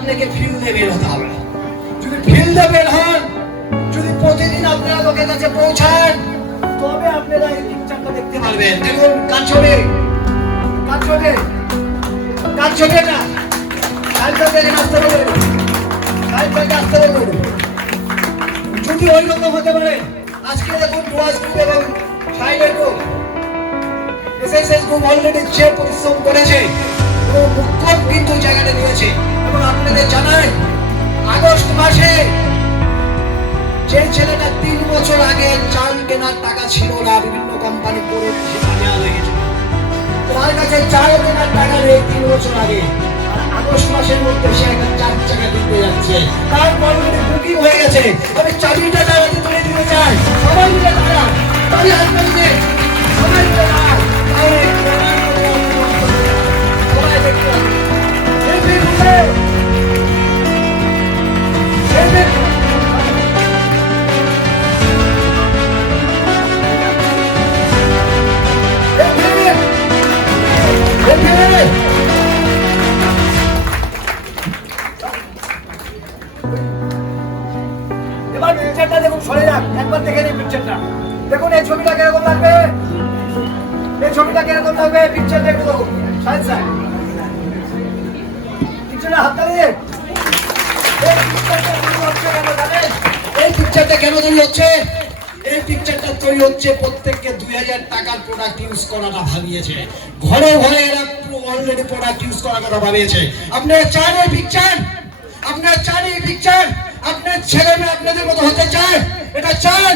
আপনাকে ফিল্ডে বের হতে হবে। যদি ফিল্ডে বের হন, যদি প্রতিদিন আপনারা লোকের কাছে পৌঁছান, তবে আপনারা এই পিকচারটা দেখতে পারবেন। দেখুন কাজ ছবি, কাজ ছবি, কাজ ছবি না, কাজটাকে আসতে বলুন, কাজটাকে আসতে বলুন। যদি ওই রকম হতে পারে, আজকে দেখুন ডুয়াস গ্রুপ এবং silent group, SSS group already যে পরিশ্রম করেছে এবং মুখ্যম কিন্তু জায়গাটা নিয়েছে। এবং আপনাদের জানাই, আগস্ট মাসে যে ছেলেটা 3 বছর আগে চাল কেনার টাকা ছিল না, বিভিন্ন কোম্পানি করে নেওয়া হয়ে গেছে, তার কাছে চাল কেনার টাকা নেই 3 বছর আগে, আর আগস্ট মাসের মধ্যে সে একটা 4 চাকা কিনতে যাচ্ছে, তার অলরেডি বুকিং হয়ে গেছে। আমি চাবিটা দাঁড়াতে তুলে দিতে চাই, সবাই মিলে দাঁড়া, তাহলে আসবেন যে সবাই মিলে দাঁড়া, সবাই দেখতে হবে। এবার পিকচারটা দেখুন, সরে যাক, একবার দেখে নিন পিকচারটা। দেখুন এই ছবিটা কিরকম লাগবে, এই ছবিটা কিরকম লাগবে, পিকচার দেখুন। সাইড সাইড পিকচারটা হাত তালিয়ে এই পিকচারটা কেন তৈরি হচ্ছে? এই পিকচারটা তৈরি হচ্ছে প্রত্যেককে 2000 টাকার প্রোডাক্ট ইউজ করাটা ভাবিয়েছে, ঘরে ঘরে এরা অলরেডি প্রোডাক্ট ইউজ করার কথা ভাবিয়েছে। আপনারা চান এই পিকচার, আপনারা চান এই পিকচার, আপনার ছেলে মেয়ে আপনাদের মতো হতে চায়, এটা চান?